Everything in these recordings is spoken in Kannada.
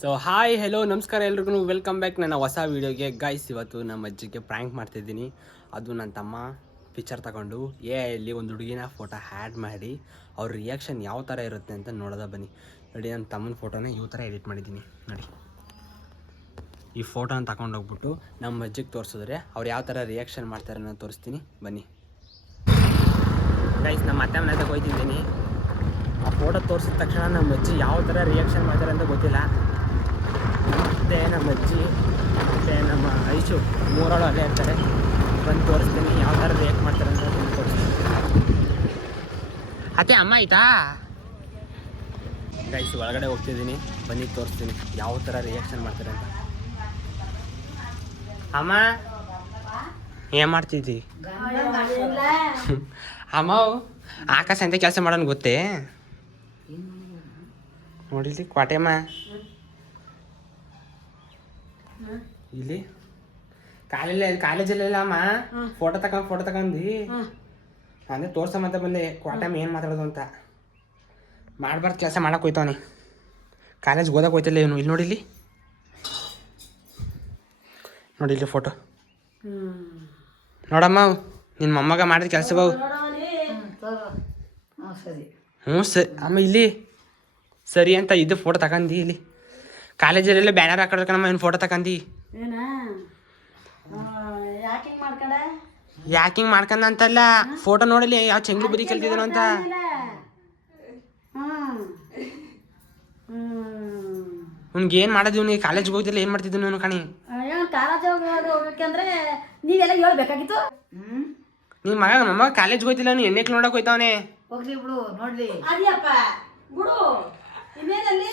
ಸೊ ಹಾಯ್ ಹೆಲೋ ನಮಸ್ಕಾರ ಎಲ್ರಿಗೂ ವೆಲ್ಕಮ್ ಬ್ಯಾಕ್ ನನ್ನ ಹೊಸ ವೀಡಿಯೋಗೆ. ಗೈಸ್ ಇವತ್ತು ನಮ್ಮ ಅಜ್ಜಿಗೆ ಪ್ರ್ಯಾಂಕ್ ಮಾಡ್ತಿದ್ದೀನಿ. ಅದು ನನ್ನ ತಮ್ಮ ಪಿಕ್ಚರ್ ತಗೊಂಡು ಇಲ್ಲಿ ಒಂದು ಹುಡುಗಿನ ಫೋಟೋ ಆ್ಯಡ್ ಮಾಡಿ ಅವ್ರ ರಿಯಾಕ್ಷನ್ ಯಾವ ಥರ ಇರುತ್ತೆ ಅಂತ ನೋಡೋದ ಬನ್ನಿ. ನೋಡಿ, ನನ್ನ ತಮ್ಮನ ಫೋಟೋನ ಈ ಥರ ಎಡಿಟ್ ಮಾಡಿದ್ದೀನಿ ನೋಡಿ. ಈ ಫೋಟೋನ ತಗೊಂಡೋಗ್ಬಿಟ್ಟು ನಮ್ಮ ಅಜ್ಜಿಗೆ ತೋರಿಸಿದ್ರೆ ಅವ್ರು ಯಾವ ಥರ ರಿಯಾಕ್ಷನ್ ಮಾಡ್ತಾರೆ ಅನ್ನೋದು ತೋರಿಸ್ತೀನಿ ಬನ್ನಿ. ಗೈಸ್ ನಮ್ಮ ಅತ್ತೆ ಮನೆ ಹತ್ರ ಹೋಗ್ತಿದ್ದೀನಿ. ಆ ಫೋಟೋ ತೋರಿಸಿದ ತಕ್ಷಣ ನಮ್ಮ ಅಜ್ಜಿ ಯಾವ ಥರ ರಿಯಾಕ್ಷನ್ ಮಾಡ್ತಾರೆ ಅಂತ ಗೊತ್ತಿಲ್ಲ. ಮತ್ತು ನಮ್ಮ ಅಜ್ಜಿ ಮತ್ತು ನಮ್ಮ ಐಶು ಮೂರೋಳು ಅಲ್ಲೇ ಇರ್ತಾರೆ. ಬಂದು ತೋರಿಸ್ತೀನಿ ಯಾವ ಥರ ರಿಯಾಕ್ಟ್ ಮಾಡ್ತಾರೆ ಅಂತ ತೋರಿಸ್ತೀನಿ. ಅತ್ತೆ ಅಮ್ಮ ಆಯ್ತಾ ಗೈಸ್? ಒಳಗಡೆ ಹೋಗ್ತಿದ್ದೀನಿ, ಬನ್ನಿ ತೋರಿಸ್ತೀನಿ ಯಾವ ಥರ ರಿಯಾಕ್ಷನ್ ಮಾಡ್ತಾರೆ ಅಂತ. ಅಮ್ಮ ಏನು ಮಾಡ್ತಿದ್ದಿ? ಅಮ್ಮ ಆಕಾಶ ಅಂತ ಕೆಲಸ ಮಾಡೋಣ ಗೊತ್ತೇ? ನೋಡಿಲಿ ಕ್ವಾಟೆಮ್ಮ ಇಲ್ಲಿ ಕಾಲೇಜಲ್ಲೆಲ್ಲ ಅಮ್ಮ ಫೋಟೋ ತಗೊಂಡು ಅಂದರೆ ತೋರ್ಸಮ್ಮಂತ ಬಂದೆ. ಕ್ವಾಟಮ್ಮ ಏನು ಮಾತಾಡೋದು ಅಂತ ಮಾಡ್ಬಾರ್ದು ಕೆಲಸ ಮಾಡಕ್ಕೆ ಹೋಯ್ತವನಿ. ಕಾಲೇಜ್ಗೆ ಓದಕ್ಕೆ ಹೋಯ್ತಿಲ್ಲ ಇವನು. ಇಲ್ಲಿ ನೋಡಿಲಿ ನೋಡಿಲಿ ಫೋಟೋ ನೋಡಮ್ಮ. ನಿನ್ನ ಮೊಮ್ಮಗ ಮಾಡಿದ ಕೆಲಸ ಬಾವು. ಹ್ಞೂ ಸರಿ ಅಮ್ಮ. ಇಲ್ಲಿ ಸರಿ ಅಂತ ಇದು ಫೋಟೋ ತಗೊಂಡು ಇಲ್ಲಿ ಕಾಲೇಜಲ್ಲೆಲ್ಲ ಬ್ಯಾನರ್ ಹಾಕೋಣ ಏನು ಫೋಟೋ ತಗೊಂಡು ಯಾಕಿಂಗ್ ಮಾಡ್ಕೊಂಡ ಅಂತಲ್ಲ, ಫೋಟೋ ನೋಡಲಿ ಯಾವ ಚೆಂಗ್ಳು ಬರೀ ಕಲ್ತಿದ್ದಾನು ಅಂತ. ಅವ್ನಿಗೆ ಏನು ಮಾಡೋದು? ಇವ್ನಿಗೆ ಕಾಲೇಜ್ಗೆ ಹೋಗ್ತಿಲ್ಲ, ಏನು ಮಾಡ್ತಿದ್ದಾನು ಇವನು ಕಣಿ? ನೀವೆಲ್ಲ ಹೇಳ್ಬೇಕಾಗಿತ್ತು. ನಿಮ್ಮ ಮಗ ಕಾಲೇಜ್ಗೆ ಹೋಗ್ತಿಲ್ಲ, ಅವ್ನು ಎಣ್ಣೆಕ್ ನೋಡಕ್ ಹೋಯ್ತಾವನೆ. ಹೋಗ್ಲಿ ಬಿಡು, ನೋಡ್ಲಿ ಅದಿಯಪ್ಪ ಬಿಡು. ಇನ್ನೇನಲ್ಲಿ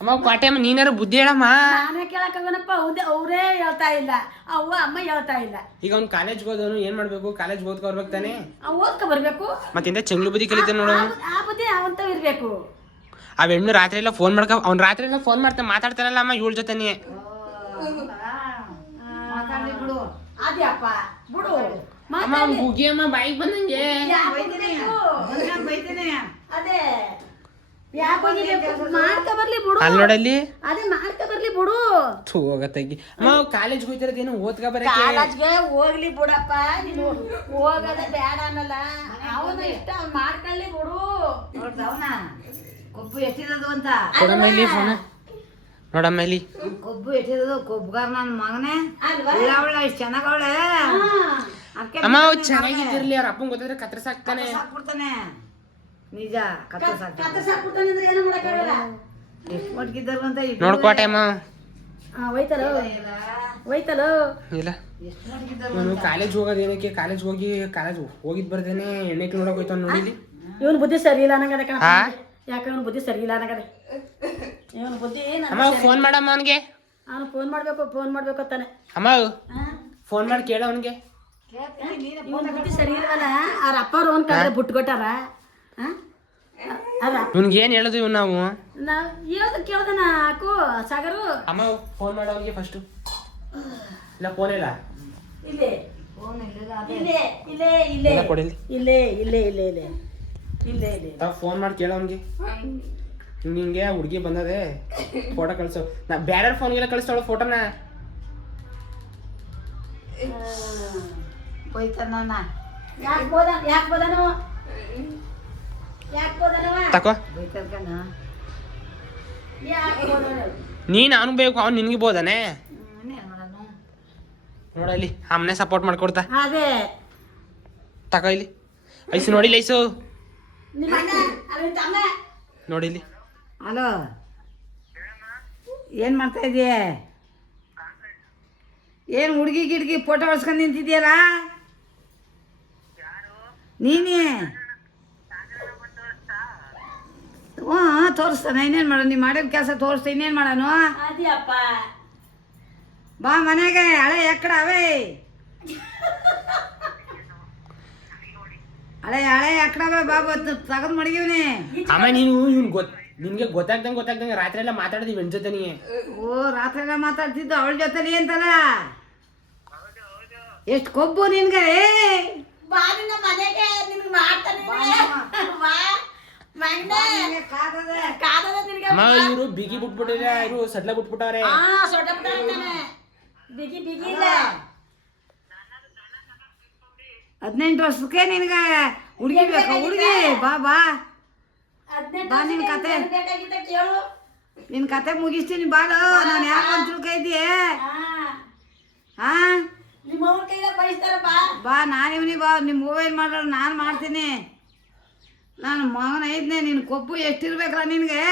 ಅಮ್ಮ ಕ್ವಾಟೆಮ್ಮ ನೀನಾರು ಬುದ್ಧಿ ಹೇಳಮ್ಮ. ನಾನೇ ಕೇಳಕ್ಕಾಗನಪ್ಪ. ಅವರೇ ಹೇಳ್ತಾ ಇಲ್ಲ, ಅವ್ವ ಅಮ್ಮ ಹೇಳ್ತಾ ಇಲ್ಲ. ಈಗ ಅವ್ನು ಕಾಲೇಜ್ಗೆ ಹೋದವನು ಏನು ಮಾಡಬೇಕು? ಕಾಲೇಜ್ಗೆ ಓದ್ಕೊ ಬರ್ಬೇಕು ತಾನೆ. ಓದ್ಕೊ ಬರ್ಬೇಕು. ಮತ್ತಿಂದ ಚೆಂಗ್ಳು ಬುದ್ಧಿ ಕಲಿತಾನೆ ನೋಡು. ಆ ಬುದ್ಧಿ ಅವಂತ ಇರ್ಬೇಕು. ಆ ಹೆಣ್ಣು ರಾತ್ರಿ ಎಲ್ಲ ಫೋನ್ ಮಾಡ್ಕೊ, ಅವ್ನು ರಾತ್ರಿ ಎಲ್ಲ ಫೋನ್ ಮಾಡ್ತಾ ಮಾತಾಡ್ತಾರಲ್ಲ ಅಮ್ಮ ಇವಳ ಜೊತೆನೇ. ಮಾತಾಡ್ಲಿ ಬಿಡು. ಅದ್ಯಪ್ಪ ಬಿಡು. ಅಮ್ಮ ಹುಗಿ ಅಮ್ಮ ಬಾಯಿಗೆ ಬಂದಂಗೆ. ಅದೇ ಮಾಡ್ಕ ಬರ್ಲಿ ಬಿಡು. ಅಲ್ಲಿ ನೋಡಲ್ಲಿ ಅದೇ ಮಾಡ್ಕ ಬರ್ಲಿ ಬಿಡು. ಹೋಗತ್ತಾಗಿ ಅಮ್ಮ ಕಾಲೇಜ್ಗೆ ಹೋಗ್ತಿರೋದೇನು ಓದ್ಕ ಬರಕ್ಕೆ. ಕಾಲೇಜ್ಗೆ ಹೋಗ್ಲಿ ಬಿಡಪ್ಪ. ನೀನು ಹೋಗೋದೇ ಬೇಡ ಅನ್ನಲ್ಲ. ಅವನ ಇಷ್ಟ ಅವ್ನು ಮಾಡ್ಕೊಳ್ಳಿ ಬಿಡು. ನೋಡ್ದವನ ಕೊಬ್ಬು ಎಷ್ಟಿರೋದು ಅಂತ ಕೊಡಮ್ಮ ಇಲ್ಲಿ ಫೋನ್ ನೋಡಮ್ಮ ಇಲ್ಲಿ. ಕೊಬ್ಬು ಎಷ್ಟಿರೋದು ಕೊಬ್ಬುಗಾರ ನನ್ನ ಮಗನೇ ಇಲ್ಲ. ಅವಳ ಇಷ್ಟು ಚೆನ್ನಾಗವಳೆ. ಅಮ್ಮ ಅವ್ ಚೆನ್ನಾಗಿದ್ದಿರ್ಲಿ, ಅವ್ರ ಅಪ್ಪಂಗೆ ಗೊತ್ತಿದ್ರೆ ಕತ್ತರಿಸಾಕ್ತಾನೆ. ಸಾಕ್ಬಿಡ್ತಾನೆ ನಿಜ. ಕತ್ತರಿಸಾಕ್ಬಿಡ್ತಾನೆ ಅಂದ್ರೆ ಏನು ಮಾಡಕ್ಕಾಗಲ್ಲ. ಎಷ್ಟು ಮಟ್ಗಿದ್ದರು ಅಂತ ನೋಡ್ಕೋಟೆ ಅಮ್ಮ. ಹೋಯ್ತಲೋ ಹೋಯ್ತಲೋ ಇಲ್ಲ ಇವನು ಕಾಲೇಜ್ ಹೋಗೋದು ಏನಕ್ಕೆ? ಕಾಲೇಜ್ ಹೋಗಿದ್ ಬರ್ದೇನೆ ಎಣ್ಣೆಕ್ ನೋಡಕ್ ಹೋಯ್ತಾವ ನೋಡಿಲಿ. ಇವನು ಬುದ್ಧಿ ಸರಿ ಇಲ್ಲ ಅನ್ನಂಗದೆ ಕಣ. ಯಾಕೆ ಇವನು ಬುದ್ಧಿ ಸರಿ ಇಲ್ಲ ಅನ್ನಂಗದೆ. ಇವನು ಬುದ್ಧಿ ಅಮ್ಮ ಫೋನ್ ಮಾಡಮ್ಮ ಅವನಿಗೆ. ಅವನು ಫೋನ್ ಮಾಡ್ಬೇಕು ಅಂತಾನೆ. ಅಮ್ಮ ಫೋನ್ ಮಾಡಿ ಕೇಳ ಅವನಿಗೆ. ಇವನು ಬುದ್ಧಿ ಸರಿ ಇಲ್ವಲ್ಲ. ಅವ್ರ ಅಪ್ಪ ಅವ್ರು ಅವ್ನ ಕಡೆ ಬಿಟ್ಕೊಟ್ಟಾರ. ಇವ್ನಿಗೆ ಏನು ಹೇಳೋದು ಇವ್ ನಾವು ಹೇಳೋದು ಕೇಳ್ದನ ಹಾಕು ಸಾಗರು. ಅಮ್ಮ ಫೋನ್ ಮಾಡ ಅವನಿಗೆ ಫಸ್ಟು. ಇಲ್ಲ ಫೋನ್ ಇಲ್ಲ ಇಲ್ಲೇ ಇಲ್ಲೇ ಇಲ್ಲೇ ಇಲ್ಲೇ ಕೊಡಿಲಿ. ಇಲ್ಲೇ ಇಲ್ಲೇ ಇಲ್ಲೇ ಇಲ್ಲೇ ಇಲ್ಲೇ ಇಲ್ಲೇ ಫೋನ್ ಮಾಡಿ ಕೇಳ ಅವನಿಗೆ. ನಿಂಗೆ ಹುಡುಗಿ ಬಂದದೆ ಫೋಟೋ ಕಳ್ಸು. ನಾ ಬೇರೆ ಫೋನ್ಗೆಲ್ಲ ಕಳಿಸ್ತಾಳ ಫೋಟೋನ. ಹೋಯ್ತಾನ. ಯಾಕೆ ಬೋದನು ತಕೋ. ನೀನು ಅವನು ಬೇಕು, ಅವ್ನು ನಿನ್ಗೆ ಬೋದಾನೆ. ನೋಡಲ್ಲಿ ಅಮ್ಮನೆ ಸಪೋರ್ಟ್ ಮಾಡ್ಕೊಡ್ತಾ. ಅದೇ ತಕೋ ಇಲ್ಲಿ ಐಸು ನೋಡಿಲ್ಲ. ಐಸು ನೋಡಿಲಿ. ಹಲೋ, ಏನು ಮಾಡ್ತಾ ಇದೀಯ? ಏನು ಹುಡುಗಿ ಗಿಡ್ಗಿ ಫೋಟೋ ಹೊಡ್ಸ್ಕೊಂಡು ನಿಂತಿದ್ಯಲ್ಲ ನೀನೇ? ಹ್ಞೂ ತೋರಿಸ್ತಾನೆ. ಇನ್ನೇನು ಮಾಡೋಣ? ನೀವು ಮಾಡಿದ ಕೆಲಸ ತೋರಿಸ್ತಾ ಇನ್ನೇನು ಮಾಡೋಣ? ಅದಿಯಪ್ಪ ಬಾ ಮನೆಗೆ. ಹಳೆ ಎಕ್ಕಡ ಅವೇ ಹಳೆ ಎಕ್ಕಡವೇ ಬಾಬು ತಗೊಂಡ್ ಮಡಗಿವ್ನಿ. ಅಮ್ಮ ನೀನು ನಿನ್ಗೆ ಗೊತ್ತಾಗ್ದಂಗೆ ರಾತ್ರಿ ಎಲ್ಲ ಮಾತಾಡಿದ್ವಿ ಹೆಣ್ ಜೊತೆ. ಓ ರಾತ್ರಿ ಎಲ್ಲ ಮಾತಾಡ್ತಿದ್ದು ಅವಳ ಜೊತೆಲಿ ಅಂತಲ್ಲ. ಎಷ್ಟು ಕೊಬ್ಬು ನಿನ್ಗೆ. ಕಾದದ ನಿನಗೆ ಅಮ್ಮ ಇವರು ಬಿಗಿ ಬಿಟ್ಬಿಟ್ಟಿದ್ರೆ ಇವರು ಸಡ್ಲ ಬಿಟ್ಬಿಟ್ಟವ್ರೆ. ಸೊಡ್ಡ ಬಿಟ್ಟಾನೆ ಬಿಗಿ ಬಿಗಿ ಇಲ್ಲ 18 ವರ್ಷಕ್ಕೆ ನಿನಗೆ ಹುಡುಗಿ ಬೇಕಾ? ಹುಡುಗಿ ಬಾ ಬಾ ಬಾ, ನಿನ್ ಕತೆ ಬೇಕಾಗಿದ್ದ ಕೇಳು. ನಿನ್ ಕತೆ ಮುಗಿಸ್ತೀನಿ ಬಾಳು. ನಾನು ಯಾಕೆ ಅಂತ ತಿಳ್ಕೈತಿಯೇ? ಹಾ ನಿಮ್ಮ ಅವ್ರ ಕೈಲ ಬಯಸ್ತಾರ ಬಾ. ಬಾ ನಾನು ಇವನಿ ಬಾ. ನಿಮ್ಮ ಮೊಬೈಲ್ ಮಾಡೋರು ನಾನು ಮಾಡ್ತೀನಿ. ನಾನು ಮಗನ ಐದ್ನೇ. ನಿನ್ ಕೊಬ್ಬು ಎಷ್ಟಿರ್ಬೇಕಲ್ಲ ನಿನ್ಗೆ?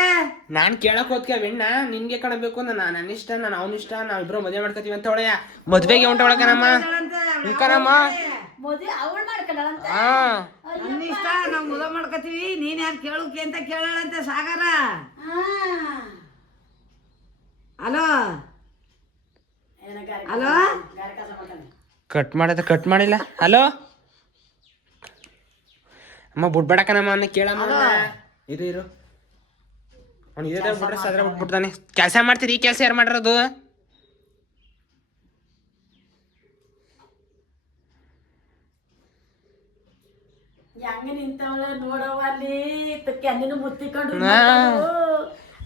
ನಾನ್ ಕೇಳಕ್ ಹೋದ್ಕೆ ಬೆಣ್ಣ ನಿನ್ಗೆ ಕಾಣಬೇಕು, ನನ್ನ ಇಷ್ಟ, ನಾನು ಅವನ ಇಷ್ಟ, ನಾವಿಬ್ರು ಮದುವೆ ಮಾಡ್ಕೊತೀವಿ ಅಂತ ಒಳ್ಳೆಯ ಮದ್ವೆಗೆ ಹೊಂಟ ಒಳಕನಮ್ಮ ಕಣಮ್ಮ. ಮದುವೆ ಅವಳು ಮಾಡ್ಕೊಂಡಳಂತ. ನನ್ನ ಇಷ್ಟ, ನಾವು ಮದುವೆ ಮಾಡ್ಕೊತೀವಿ. ನೀನ್ ಯಾರು ಕೇಳೋಕೆ ಅಂತ ಕೇಳಳಂತೆ ಸಾಗರ. ಹಲೋ ಹಲೋ ಕಟ್ ಮಾಡಿಲ್ಲ. ಹಲೋ ಅಮ್ಮ ಬಿಡ್ಬೇಡ ಕಣಮ್ಮ, ಅವನ್ನ ಕೇಳಮ್ಮ. ಇರು ಅವ್ನು ಇದೇ ಬಿಟ್ರೆ ಸದ್ರ ಬಿಟ್ಬಿಡ್ತಾನೆ. ಕೆಲಸ ಮಾಡ್ತೀರಿ, ಈ ಕೆಲಸ ಯಾರು ಮಾಡಿರೋದು? ಹೆಂಗ ನಿಂತವಳ ನೋಡವ ಅಲ್ಲಿ ಕೆನ್ನಿನ ಮುತ್ತಿಕೊಂಡು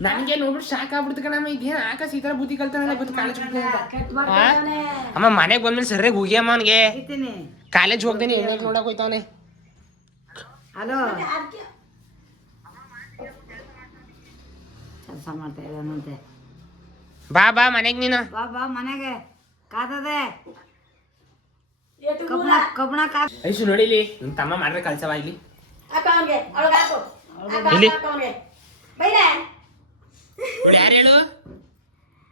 ನನಗೆ ನೋಡ್ಬಿಟ್ಟು ಶಾಕ್ ಆಗ್ಬಿಡ್ತು ಕಣಮ್ಮ. ಇದೇನು ಆಕಾಶ ಈ ತರ ಬುದ್ಧಿ ಕಲ್ತಾನೆ ಗೊತ್ತು ಕಾಲೇಜ್ ಅಮ್ಮ. ಮನೆಗೆ ಬಂದ್ಮೇಲೆ ಸರಿಯಾಗಿ ಹೋಗಿಯಮ್ಮ ಅವನಿಗೆ. ಕಾಲೇಜ್ ಹೋಗ್ದೇನೆ ಎಣ್ಣೆಗೆ ನೋಡಕ್ ಹೋಯ್ತವನೆ. ಹಲೋ ಕೆಲಸ ಮಾಡ್ತಾ ಇದ್ದಾನಂತೆ. ಬಾ ಮನೆಗೆ ನೀನು ಬಾ ಬಾ ಮನೆಗೆ. ಕಾದದೆ ಕಬ್ಬಣ ಕಾದ. ಐಸು ನೋಡಿಲಿ ನಿನ್ ತಮ್ಮ ಮಾಡ್ರೆ ಕಲ್ಸವ ಇಲ್ಲಿ. ಇಲ್ಲಿ ಯಾರು ಹೇಳು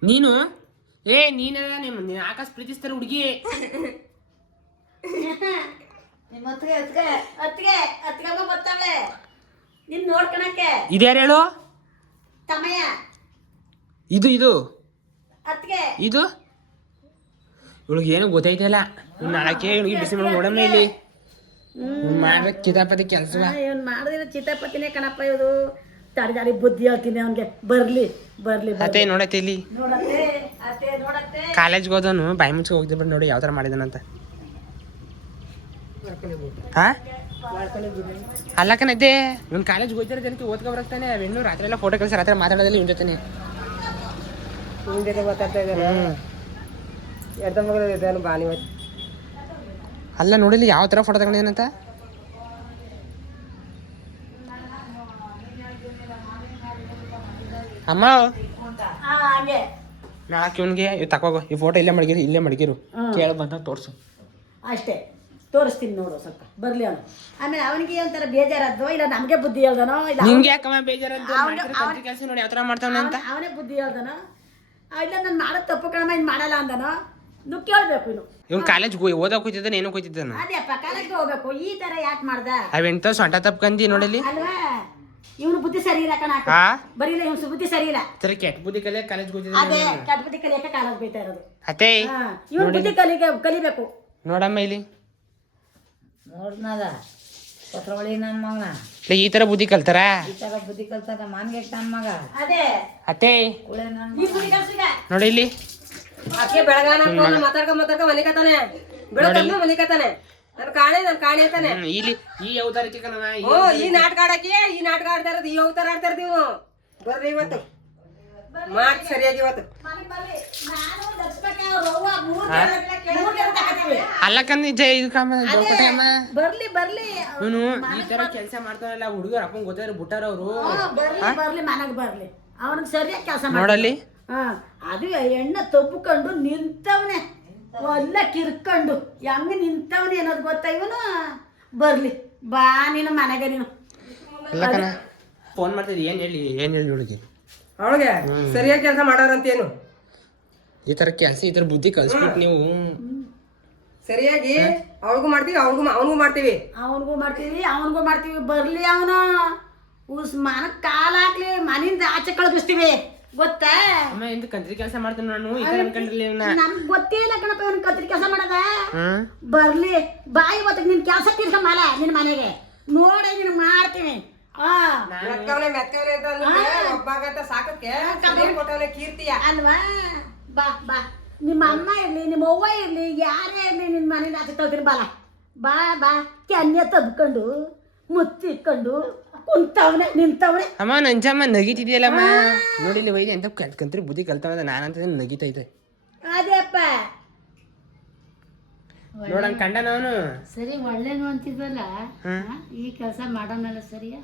ನೀನು? ನೀನ ನೀನ್ ಆಕಾಶ ಪ್ರೀತಿಸ್ತಾರೆ ಹುಡುಗಿ. ನಿಮ್ಮ ಹೊತ್ತಿಗೆ ಬರ್ತಾವಳೆ ನಿನ್ ನೋಡ್ಕೊಳಕ್ಕೆ. ಇದ್ಯಾರು ಹೇಳು? ತಮಯ ಇದು ಅತ್ತಿಗೆ ಇದು ಇವಳಿಗೆ ಏನು ಗೊತ್ತೈತಲ್ಲ. ನಾಳಕ್ಕೆ ಇವಳಿಗೆ ಬಿಸಿ ಮಾಡಿ ನೋಡಮ್ಮ ಇಲ್ಲಿ ಮಾಡ್ರೆ ಕಿತಾಪತಿ ಕೆಲಸ. ಇವ್ನು ಮಾಡಿದ್ರೆ ಚಿತಾಪತಿನೇ ಕಣಪ್ಪ. ಇವರು ತಡಗಾಡಿ ಬುದ್ಧಿ ಹೇಳ್ತೀನಿ ಅವನ್ಗೆ. ಬರ್ಲಿ ಅತ್ತೆ ನೋಡತ್ತೆ ಇಲ್ಲಿ ನೋಡತ್ತೆ ಕಾಲೇಜ್ಗೆ ಹೋದವನು ಬಾಯಿ ಮುಚ್ಚಿ ಹೋಗ್ತಿರ್ಬಿಟ್ಟು ನೋಡಿ ಯಾವ ಥರ ಮಾಡಿದಾನಂತ. ಹಾ ಅಲ್ಲ ಕಣದ್ದೆ ಇವ್ನು ಕಾಲೇಜ್ಗೆ ಹೋಗ್ತಿರೋ ಜನಕ್ಕೆ ಓದ್ಕೊ ಬರಕ್ತಾನೆ. ಹೆಣ್ಣು ರಾತ್ರಿ ಎಲ್ಲ ಫೋಟೋ ಕಳಿಸಿ ರಾತ್ರಿ ಮಾತಾಡೋದಲ್ಲಿ ಇವ್ನ ಜೊತೆ ಮಾತಾಡ್ತಾ ಇದ್ದಾರೆ. ಎರಡು ಮಗಳು ಬಾಲಿ ಅಲ್ಲ ನೋಡಿಲಿ ಯಾವ ಥರ ಫೋಟೋ ತಗೊಂಡಿದ್ದಾನಂತ. ಅಮ್ಮ ಹಾಗೆ ನಾಳಕ್ಕೆ ಇವನಿಗೆ ತಕೋಗೋ ಈ ಫೋಟೋ ಇಲ್ಲೇ ಮಡಗಿರು ಕೇಳಿ ಬಂದಾಗ ತೋರಿಸು ಅಷ್ಟೇ. ತೋರಿಸ್ತೀನಿ ನೋಡು ಸ್ವಲ್ಪ ಬರ್ಲಿ ಅವನು. ಆಮೇಲೆ ಅವನಿಗೆ ಒಂಥರ ಬೇಜಾರದ್ದು ಇಲ್ಲ ನಮ್ಗೆ ಬುದ್ಧಿ ಹೇಳ್ದನೋ ಇಲ್ಲ ನಿಮ್ಗೆ ಯಾಕಮ್ಮ ಬೇಜಾರಂತ ಕೆಲಸ ನೋಡಿ ಯಾವ ಥರ ಮಾಡ್ತಾವನೆ ಅಂತ. ಅವನೇ ಬುದ್ಧಿ ಹೇಳ್ದನೋ ಇಲ್ಲ ನಾನು ಮಾಡೋದು ತಪ್ಪು ಕಣಮ್ಮ ಇನ್ನು ಮಾಡಲ್ಲ ಅಂದನೋ ನೀವು ಕೇಳಬೇಕು. ಇನ್ನು ಇವ್ನು ಕಾಲೇಜ್ಗೆ ಓದಕ್ಕೆ ಹೋಗ್ತಿದ್ದಾನೆ ಏನೋ ಹೋಗ್ತಿದ್ದಾನ. ಅದೇಪ್ಪ ಕಾಲೇಜ್ಗೆ ಹೋಗ್ಬೇಕು. ಈ ತರ ಯಾಕೆ ಮಾಡ್ದ? ಅವೆಂತ ಸೊಂಟ ತಪ್ಕಂದಿ ನೋಡಲಿ ಅಲ್ವಾ? ಇವನು ಬುದ್ಧಿ ಸರಿ ಇಲ್ಲ ಕಣ. ಬರೀಲ್ಲ ಇವನು ಬುದ್ಧಿ ಸರಿ ಇಲ್ಲ. ಕೆಟ್ಟ ಬುದ್ಧಿ ಕಲಿಯ ಕಾಲೇಜ್ಗೆ ಅದೇ ಹೋಗ್ತಿದ್ದಾನೆ. ಕೆಟ್ಟ ಬುದ್ಧಿ ಕಲಿಯಕ್ಕೆ ಕಾಲೇಜ್ ಬೈತಾ ಇರೋದು. ಅತ್ತೆ ಇವನು ಬುದ್ಧಿ ಕಲಿಬೇಕು. ನೋಡಮ್ಮ ಇಲ್ಲಿ ನೋಡ್ನದ ಕೊತ್ತವಳಿ ನನ್ನ ಮಗನ ಈ ಥರ ಬುದ್ಧಿ ಕಲ್ತಾರ. ಈ ತರ ಬುದ್ಧಿ ಕಲ್ತದ ಮಾನ್ಗೆ ನನ್ನ ಮಗ. ಅದೇ ಅತ್ತೆ ಕುಳೆ ನನ್ನ ಈ ಬುದ್ಧಿ ಕಲ್ಸಿಗ ನೋಡಿ ಇಲ್ಲಿ ಅಕ್ಕೆ ಬೆಳಗಾನ ಮಾತಾಡ್ಕ ಮಲಿಕತಾನೆ. ಬೆಳಗ್ಗೆ ಮಲಿಕತಾನೆ. ನನ್ ಕಾಣೆ ಅಂತಾನೆ. ಇಲ್ಲಿ ಈ ಅವತಾರಕ್ಕೆ ಕಣವ ಓ ಈ ನಾಟಕ ಆಡಕ್ಕೆ ಈ ನಾಟಕ ಆಡ್ತಾ ಇರೋದು ಈ ಅವತಾರ ಆಡ್ತಾ ಇರ್ತೀವಿ. ಬರ್ರಿ ಇವತ್ತು ಮಾತ್ ಸರಿಯಾಗಿ ಇವತ್ತು ಮನೆಗೆ ಬರ್ಲಿ. ನಾನು ಲಕ್ಷ್ಮಕ್ಕೆ ಅವ್ರ ಅವ್ವ ಮೂರು ಜನ ತಗೋತೀವಿ. ಅಲ್ಲಕ್ಕಂದು ಇದು ಕಾಮ ದೊಡ್ಡಪಟ್ಟೆ ಅಮ್ಮ ಬರ್ಲಿ ಇವನು ಈ ತರ ಕೆಲಸ ಮಾಡ್ತಾನಲ್ಲ ಹುಡುಗರು ಅಪ್ಪಂಗೆ ಗೊತ್ತಾರ ಬಿಟ್ಟಾರ ಅವರು. ಬರ್ಲಿ ಮನೆಗೆ ಬರ್ಲಿ. ಅವನಿಗೆ ಸರಿಯಾಗಿ ಕೆಲಸ ನೋಡಲ್ಲಿ ಅದು ಎಣ್ಣೆ ತಬ್ಬಿಕೊಂಡು ನಿಂತವನೆ ಎಲ್ಲ ಕಿರ್ಕೊಂಡು ಹೆಂಗ ನಿಂತವನೆ ಅನ್ನೋದು ಗೊತ್ತಾ ಇವನು. ಬರ್ಲಿ ಬಾ ನೀನು ಮನೆಗೆ ನೀನು. ಅಲ್ಲ ಕಣ ಫೋನ್ ಮಾಡ್ತಿದ್ದೆ ಏನು ಹೇಳಿ ಹುಡುಗಿ ಅವಳಿಗೆ ಸರಿಯಾಗಿ ಕೆಲಸ ಮಾಡೋರಂತೇನು. ಈ ತರ ಕೆಲಸ ಈ ತರ ಬುದ್ಧಿ ಕಲ್ಸ್ಬಿಟ್ಟು ನೀವು ಸರಿಯಾಗಿ ಅವಳಿಗೂ ಮಾಡ್ತೀವಿ ಅವನಿಗೂ ಮಾಡ್ತೀವಿ. ಅವನಿಗೂ ಮಾಡ್ತೀವಿ. ಬರ್ಲಿ ಅವನು ಮನಕ್ ಕಾಲ ಹಾಕ್ಲಿ ಮನೆಯಿಂದ ಆಚೆ ಕಳ್ಗಿಸ್ತೀವಿ ಗೊತ್ತಾ. ಅಮ್ಮ ಎಂತ ಕಂತ್ರಿ ಕೆಲಸ ಮಾಡ್ತೀನಿ ನಾನು ಈ ತರ ಅನ್ಕೊಂಡ್ರಲ್ಲ ಇವನ್ನ. ನಮ್ಗೆ ಗೊತ್ತೇ ಇಲ್ಲ ಕಣಪ್ಪ ಇವನ್ ಕತ್ರಿ ಕೆಲಸ ಮಾಡದ. ಬರ್ಲಿ ಬಾ ಇವತ್ತಿಗೆ ನಿನ್ ಕೆಲಸ ತೀರ್ಕೊಂಬಲ್ಲ ನಿನ್ ಮನೆಗೆ ನೋಡಿ ನಿನ್ ಮಾಡ್ತೀವಿ. ಮೆತ್ತವನೆ ಅಂತ ಒಬ್ಬಾಗತ್ತ ಸಾಕಕ್ಕೆ ಕೊಟ್ಟವನೆ ಕೀರ್ತಿಯ ಅಲ್ವಾ. ಬಾ ಬಾ ನಿಮ್ಮ ಅಮ್ಮ ಇರ್ಲಿ ನಿಮ್ಮ ಅವ್ವ ಇರ್ಲಿ ಯಾರೇ ಇರ್ಲಿ ನಿನ್ ಮನೆಯಿಂದ ಆಚೆ ತಳ್ತೀನಿ ಬಾಲ. ಬಾ ಕೆನ್ನೆ ತಬ್ಕೊಂಡು ಮುತ್ತಿಕ್ಕೊಂಡು ಕುಂತವ್ನೆ ನಿಂತವ್ನೆ. ಅಮ್ಮ ನಂಜಮ್ಮ ನಗಿತಿದ್ಯಲ್ಲಮ್ಮ ನೋಡಿಲ್ಲಿ ವೈದ್ಯ ಅಂತ ಕಲ್ತ್ಕಂತ್ರಿ ಬುದ್ಧಿ ಕಲ್ತವ ನಾನಂತ ನಗಿತೈತೆ ಅದೇಪ್ಪ ನೋಡಂಗ್ ಕಂಡ ಅವನು ಸರಿ ಒಳ್ಳೇನು ಅಂತಿದ್ವಲ್ಲ, ಈ ಕೆಲಸ ಮಾಡೋಣಲ್ಲ ಸರಿಯಾ?